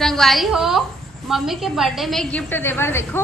संगवारी हो मम्मी के बर्थडे में गिफ्ट देवर देखो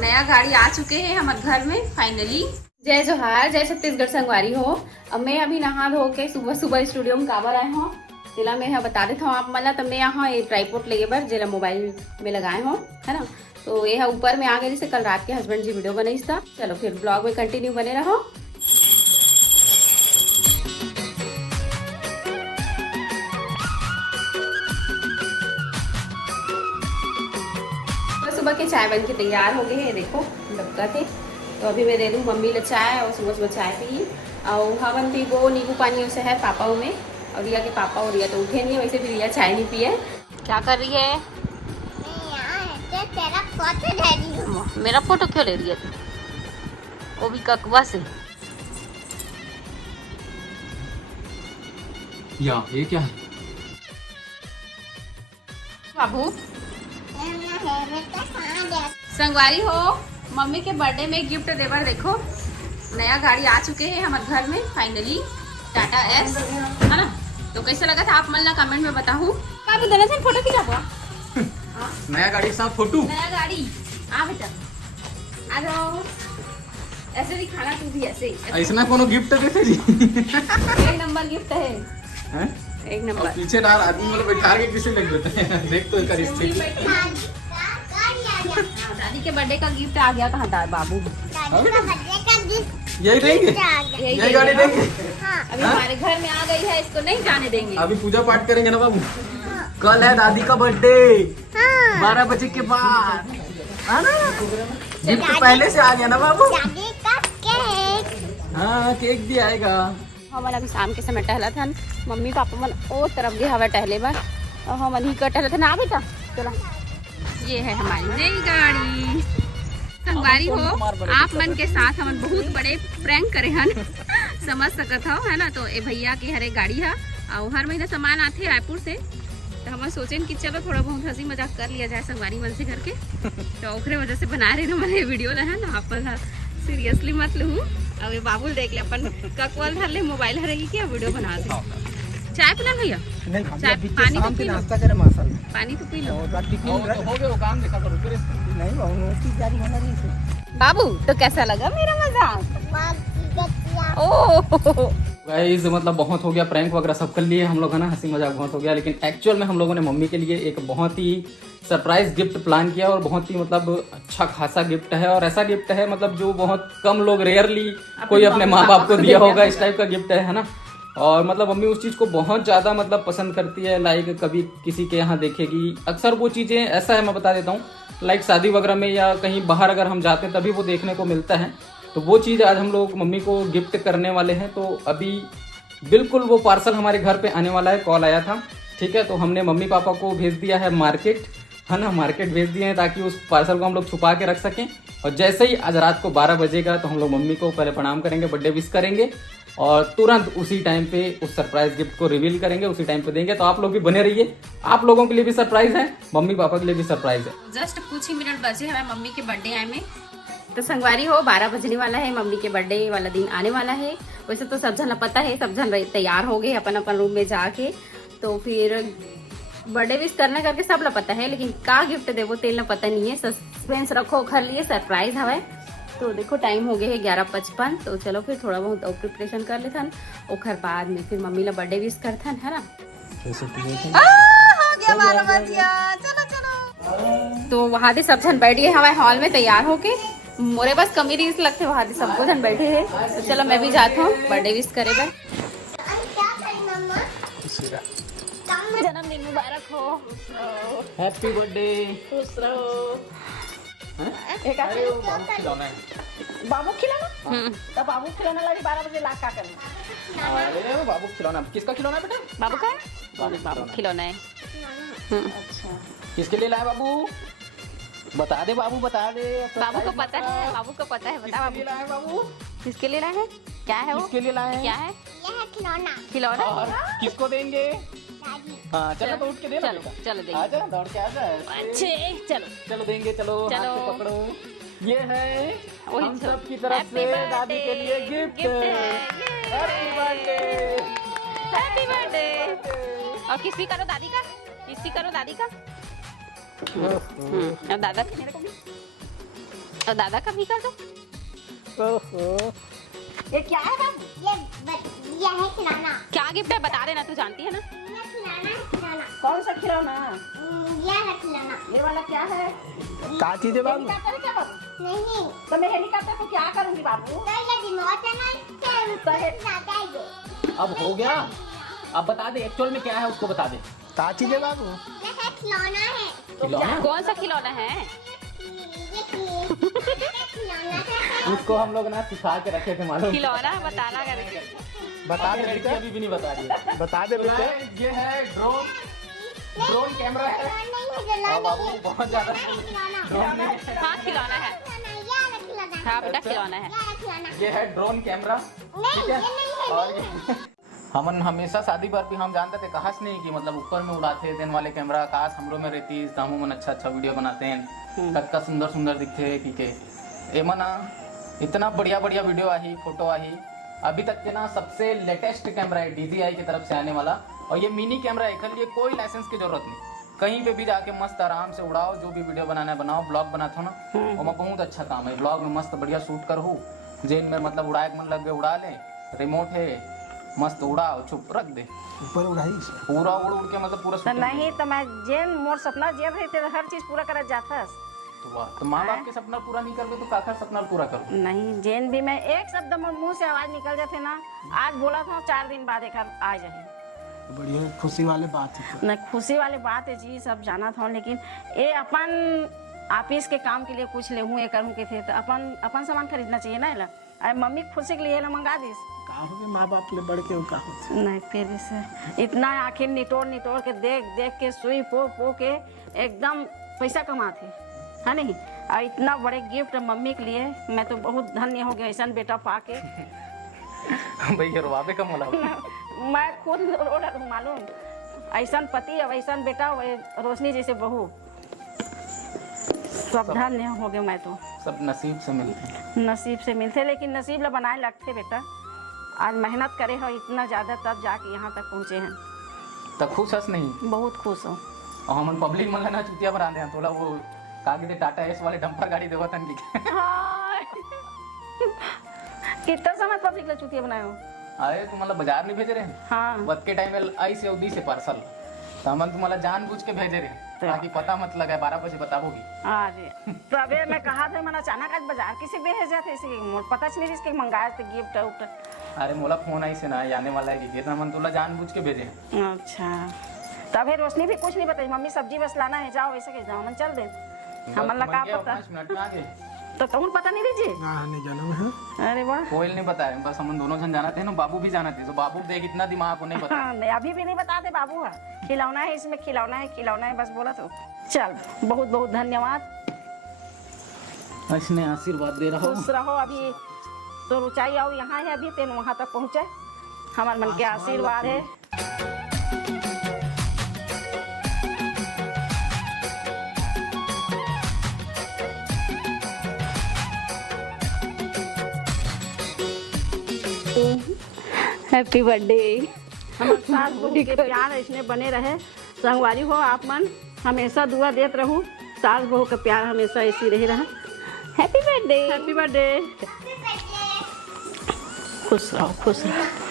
नया गाड़ी आ चुके हैं हमारे घर में फाइनली। जय जोहार, जय छत्तीसगढ़। संगवारी हो अब मैं अभी नहा धो के सुबह सुबह स्टूडियो में काबर आए हो जिला में बता देता हूँ आप मतलब। तब मैं यहाँ ट्राईपोर्ट लेगे बर जिला मोबाइल में लगाए हो है ना। तो यह ऊपर में आ गई से कल रात के हस्बैंड जी वीडियो बनाई था। चलो फिर ब्लॉग में कंटिन्यू बने रहो। सुबह के चाय बन के तैयार हो गए हैं, देखो डबका थे। तो अभी मैं दे दूँ मम्मी ले चाय और सुबह सुबह चाय पी और हवन पी वो नींबू पानी से है पापा में। और रिया के पापा और रिया तो उठे नहीं है, वैसे भी रिया चाय नहीं पिए। क्या कर रही है? तेरा फोटो ले रही हूँ। मेरा फोटो क्यों ले रही है तू? वो भी ककवा से। या ये क्या है? बाबू संगवारी हो मम्मी के बर्थडे में गिफ्ट देवर देखो नया गाड़ी आ चुके हैं हमारे घर में फाइनली, टाटा एस है ना। तो कैसा लगा था आप मल्ला कमेंट में बताऊँ। बाबू दोनों से फोटो खिंचा नया गाड़ी के साथ फोटो। नया गाड़ी आ बेटा आ जाओ। ऐसे दिखाना तू भी ऐसे ऐसा कोनो गिफ्ट देते जी। एक नंबर गिफ्ट है, हैं? एक नंबर। पीछे डाल आदमी मतलब बैठा के किसे लग देते हैं। देख तो कर स्थिति। दादी के बर्थडे का गिफ्ट आ गया। कहाँ था बाबू? यही देंगे, यही गाड़ी देंगे। अभी हमारे घर में आ गई है, इसको नहीं जाने देंगे। अभी पूजा पाठ करेंगे ना बाबू। कल है दादी का बर्थडे 12 बजे के बाद है ना। गिफ्ट पहले से आ गया ना बाबू। हाँ केक भी आएगा। हमारा अभी शाम के समय टहला था मम्मी पापा मन ओ तरफ गए हवा टहले बार और हम अभी का टहला था ना बेटा। चला ये है हमारी नई गाड़ी। संगवारी हो आप मन के साथ हम बहुत बड़े प्रैंक करे हन समझ सकत हो है ना। तो ए भैया की हरे गाड़ी है और हर महीना सामान आते रायपुर से। तो हम सोचें कि चलो थोड़ा बहुत हंसी मजाक कर लिया जाए संगवारी मन से करके। तो ओकरे वजह से बना रहे ना मैंने वीडियो है ना। आप सीरियसली मत लूँ। अब ये बाबुल देख ले अपन ककवल धर ले मोबाइल हरेगी क्या वीडियो बना दे। चाय पिला भैया? चाय पानी तो पी लो। पानी तो पी लो। बाबू तो कैसा लगा मेरा मजाक? ओह गाइस मतलब बहुत हो गया प्रैंक वगैरह सब कर लिए हम लोग है ना। हंसी मजाक बहुत हो गया लेकिन एक्चुअल में हम लोगों ने मम्मी के लिए एक बहुत ही सरप्राइज गिफ्ट प्लान किया और बहुत ही मतलब अच्छा खासा गिफ्ट है। और ऐसा गिफ्ट है मतलब जो बहुत कम लोग रेयरली कोई अपने माँ बाप को दिया होगा। इस टाइप का गिफ्ट है ना। और मतलब मम्मी उस चीज़ को बहुत ज़्यादा मतलब पसंद करती है। लाइक कभी किसी के यहाँ देखेगी अक्सर वो चीज़ें ऐसा है मैं बता देता हूँ। लाइक शादी वगैरह में या कहीं बाहर अगर हम जाते हैं तभी वो देखने को मिलता है। तो वो चीज़ आज हम लोग मम्मी को गिफ्ट करने वाले हैं। तो अभी बिल्कुल वो पार्सल हमारे घर पे आने वाला है। कॉल आया था ठीक है। तो हमने मम्मी पापा को भेज दिया है मार्केट है ना। मार्केट भेज दिए हैं ताकि उस पार्सल को हम लोग छुपा के रख सकें। और जैसे ही आज रात को 12 बजेगा तो हम लोग मम्मी को पहले प्रणाम करेंगे, बर्थडे विश करेंगे और तुरंत उसी टाइम पे उस सरप्राइज गिफ्ट को रिवील करेंगे, उसी टाइम पे देंगे। तो आप लोग भी बने रहिए। आप लोगों के लिए भी सरप्राइज है, मम्मी पापा के लिए भी सरप्राइज है। जस्ट कुछ ही मिनट बचे हमारे मम्मी के बर्थडे आए में। तो संगवारी हो 12 बजने वाला है, मम्मी के बर्थडे वाला दिन आने वाला है। वैसे तो सब जन पता है, सब जन तैयार हो गए अपन अपन रूम में जाके। तो फिर बर्थडे विश करने करके सब ला पता है लेकिन का गिफ्ट देवो तेल ना पता नहीं है। सस्पेंस रखो घर लिए सरप्राइज हवा। तो देखो टाइम हो गए है 11:55। तो चलो फिर थोड़ा बहुत और प्रिपरेशन कर लेथन ओखर बाद में फिर मम्मी ला बर्थडे विश करथन है ना। हो गया 12 बजिया। चलो चलो तो वहाँ दे सब जन बैठ गए हमारे हॉल में तैयार होके। मोरे बस कमी रीस लगते वहाँ दे सबको जन बैठे हैं। तो चलो मैं भी जाता हूँ बर्थडे विश करे बर। जन्मदिन मुबारक हो। Happy birthday. खुश रहो। बाबू खिलाना तो बाबू खिलौना लगी 12 बजे ला का करना। अरे बाबू खिलौना किसका खिलौना बेटा? बाबू का है? बाबू खिलौना है। अच्छा किसके लिए लाए बाबू? बता दे बाबू बता दे। बाबू को पता है, बाबू को पता है। बता बाबू लाए बाबू किसके लिए लाए हैं? क्या है वो? किसके लिए लाए हैं? क्या है? यह है खिलौना। खिलौना। और किसको देंगे? हाँ चलो तो उठ के दे ना। चलो चलो देंगे। आजा दौड़ के आजा। अच्छे चलो चलो देंगे। चलो चलो। हाथ से पकड़ो। ये है वही हम तो। सब की तरफ से Happy दादी के लिए gift. Happy birthday. Happy birthday. और किसी करो दादी का, किसी करो दादी का। और दादा का मेरे को भी, और दादा का भी कर दो। ये क्या है बाबू? ये है खिलौना। क्या गिफ्ट है बता देना, तू जानती है ना। ये खिलौना है, खिलौना। कौन सा खिलौना? ये है खिलौना। ये वाला क्या है? का चीज है बाबू? हेलीकॉप्टर क्या बाबू? नहीं, तो मैं हेलीकॉप्टर को क्या करूंगी बाबू? तो ये रिमोट है ना, इससे जाता है ये। अब हो गया, अब बता दे एक्चुअल में क्या है उसको बता दे। का चीज है बाबू? ये है खिलौना है। खिलौना? कौन सा खिलौना है? ये खिलौना है। उसको हम लोग ना सिखा के रखे थे मालूम। खिलौना बताना करके। बता दे लड़की बेटा, अभी भी नहीं बता रही है। बता दे बेटा। ये है ड्रोन, ड्रोन कैमरा है। और बाबू बहुत ज्यादा ड्रोन नहीं है। हाँ खिलौना है। हाँ बेटा खिलौना है। ये है ड्रोन कैमरा, ठीक है। और ये हमन हमेशा शादी पर भी हम जानते थे कहास नहीं कि मतलब ऊपर में उड़ाते दिन वाले कैमरा, काश हमरो में रहती तो हम मन अच्छा वीडियो बनाते हैं, कत्का सुंदर सुंदर दिखते हैं कि के एमन इतना बढ़िया बढ़िया वीडियो आई, फोटो आई। अभी तक के ना सबसे लेटेस्ट कैमरा है DJI की तरफ से आने वाला, और ये मिनी कैमरा है, खाली ये कोई लाइसेंस की जरूरत नहीं, कहीं पे भी जाके मस्त आराम से उड़ाओ, जो भी वीडियो बनाना है बनाओ। ब्लॉग बनाता हूँ ना, और मैं बहुत अच्छा काम है ब्लॉग में, मस्त बढ़िया शूट करूँ, जेन में मतलब उड़ाए मन लग गए उड़ा ले, रिमोट है मस्त उड़ाओ, चुप रख दे, ऊपर उड़ाई पूरा उड़ उड़ के मतलब पूरा तो नहीं तो मैं जेन मोर सपना जेब है तेरा हर चीज पूरा करत जाथस। तो माँ बाप के सपना पूरा नहीं करबे तो काकर सपना पूरा करूँ? नहीं जेन भी मैं एक शब्द मुंह से आवाज निकल जाते ना, आज बोला था 4 दिन बाद एक आ जाए। बढ़िया खुशी वाली बात है। नहीं खुशी वाली बात है जी, सब जाना था, लेकिन ये अपन ऑफिस के काम के लिए कुछ ले हूँ ये करूँ के थे, तो अपन सामान खरीदना चाहिए ना। ला अरे मम्मी खुशी के लिए ना मंगा दीस का हो गए माँ बाप ले बढ़ के का होता। नहीं फिर से इतना आखिर निटोर निटोर के देख देख के सुई पो पो के एकदम पैसा कमाते है नहीं, और इतना बड़े गिफ्ट मम्मी के लिए मैं तो बहुत धन्य हो गया ऐसा बेटा पाके। भैया रोवाबे का मोला मैं खुद रो रहा मालूम, ऐसा पति अब ऐसा बेटा रोशनी जैसे बहू, सब धन्य हो गए। मैं तो सब नसीब से मिलते हैं। नसीब से मिलते, लेकिन नसीब ला बनाए लगते बेटा, आज मेहनत करे हो इतना ज़्यादा तब जाके यहाँ तक पहुँचे हैं। तो खुश हस नहीं? बहुत खुश हो। और हम पब्लिक मन ना चुतिया बना दे थोड़ा, वो का कहते टाटा एस वाले डंपर गाड़ी देवा तन की कितना समय पब्लिक ला चुतिया बनाए हो? अरे तुम मतलब बाजार नहीं भेजे रहे? हाँ वक्त के टाइम में आई से उदी से पार्सल, तो हम तुम्हारा जानबूझ के भेजे रहे ताकि पता मत लगे, 12 बजे बताओगी। अरे तो अबे मैं कहा था मैंने अचानक आज बाजार किसी भेज जाते इसी मोर पता नहीं इसके मंगाया थे गिफ्ट उफ्ट। अरे मोला फोन आई से ना आने वाला है कि मन तुला जानबूझ के भेजे। अच्छा तभी रोशनी भी कुछ नहीं बताई, मम्मी सब्जी बस लाना है, जाओ ऐसे के जाओ मन चल दे हमन ला का पता 5 मिनट में आ गए। तो तुम पता नहीं दीजिए। हाँ नहीं जाना मैं। अरे वाह कोई नहीं बताया, बस हम दोनों जन जाना थे ना, बाबू भी जाना थे, तो बाबू देख इतना दिमाग को नहीं पता। हाँ नहीं अभी भी नहीं बताते बाबू है खिलौना है इसमें, खिलौना है बस बोला तो चल। बहुत बहुत धन्यवाद, इसने आशीर्वाद दे रहा खुश रहो। अभी तो ऊंचाई आओ यहाँ है, अभी तेन वहाँ तक पहुँचे, हमारे मन के आशीर्वाद है। Happy birthday. हमारे साथ बहू के प्यार इसने बने रहे, संगवारी हो आप मन, हमेशा दुआ देते रहूं, सास बहू का प्यार हमेशा ऐसी रही रहा। Happy birthday. हैप्पी बर्थडे, खुश रहो खुश रहो।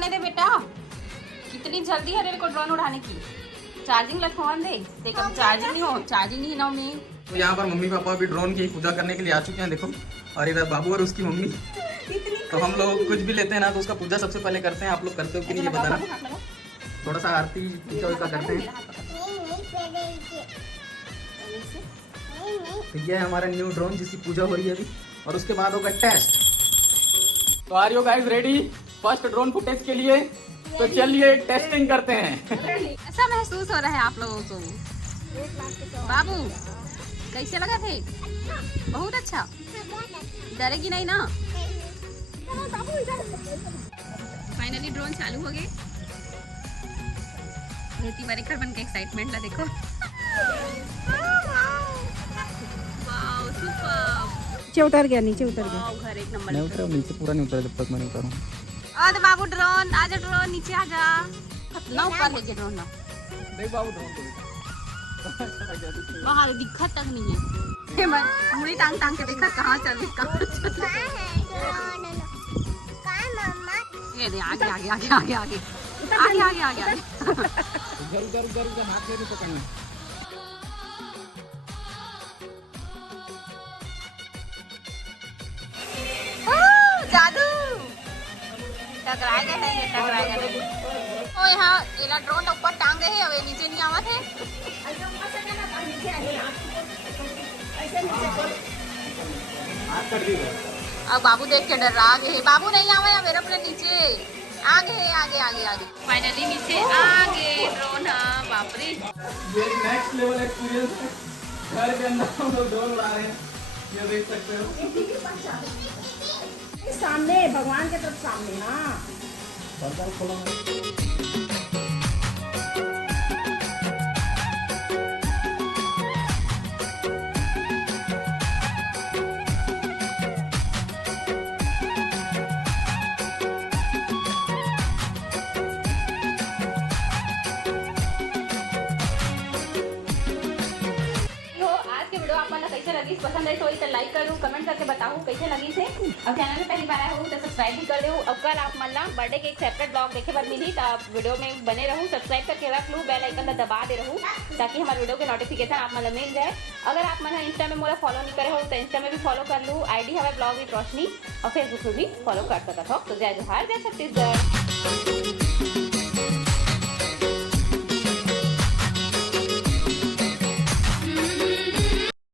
होने दे बेटा, कितनी जल्दी है तेरे को ड्रोन उड़ाने की। चार्जिंग लगवान दे, देख अब चार्जिंग नहीं हो, चार्जिंग नहीं ना में। तो यहाँ पर मम्मी पापा भी ड्रोन की पूजा करने के लिए आ चुके हैं, देखो। और इधर बाबू और उसकी मम्मी। तो हम लोग कुछ भी लेते हैं ना तो उसका पूजा सबसे पहले करते हैं। आप लोग करते हो कि नहीं ये बताना। थोड़ा सा आरती पूजा करते हैं। तो ये है हमारा न्यू ड्रोन जिसकी पूजा हो रही है अभी, और उसके बाद होगा टेस्ट। तो are you guys ready first drone footage के लिए? तो चलिए टेस्टिंग करते हैं। ऐसा महसूस हो रहा है आप लोगों को? बाबू कैसे लगा थे? बहुत अच्छा, डरेगी नहीं ना? फाइनली ड्रोन चालू हो गए। रेती बरेकर बन के एक्साइटमेंट ला देखो। Wow super. नीचे उतर गया, नीचे उतर गया। वाओ घर एक नंबर। नहीं उतरा, नीचे पूरा नहीं उतरा जब तक मैं नहीं उतरूँ। आ बाबू ड्रोन, आजा ड्रोन नीचे आजा। कितना ऊपर है ये ड्रोन ना? देख बाबू ड्रोन को बाहर दिखत तक नहीं है। मुड़ी टांग टांग के देखा कहाँ चल रही। ये दे आगे आगे आगे आगे आगे आगे आगे आगे आगे। उधर उधर उधर उधर हाथ से नहीं पकड़ना। जादू टकराएगा नहीं, टकराएगा नहीं। ओ यहाँ एला ड्रोन ऊपर टांगे है, अब नीचे नहीं आवा थे। अब बाबू देख के डर रहा है। बाबू नहीं आवा या मेरे अपने नीचे आगे है, आगे आगे आगे। फाइनली नीचे आगे ड्रोन। हाँ बाप रे, ये नेक्स्ट लेवल एक्सपीरियंस है। घर के अंदर हम लोग ड्रोन उड़ा रहे हैं, ये देख सकते हो। सामने भगवान के तरफ सामने। हाँ कैसे लगी, पसंद आई तो लाइक कर दो, कमेंट करके बताओ कैसे लगी से। अब चैनल में पहली बार आया हो तो सब्सक्राइब भी कर दो। अब कल आप मल्ला बर्थडे के एक सेपरेट ब्लॉग देखे बाद मिली तो आप वीडियो में बने रहूँ, सब्सक्राइब करके रख लूँ, बेल आइकन दबा दे रहूँ ताकि हमारे वीडियो के नोटिफिकेशन आप मतलब मिल जाए। अगर आप मतलब इंस्टा में मोला फॉलो नहीं करे हो तो इंस्टा में भी फॉलो कर लूँ, ID हमारे ब्लॉग विद रोशनी, और फेसबुक में भी फॉलो कर सकता हो। तो जय जोहार, जय छत्तीसगढ़।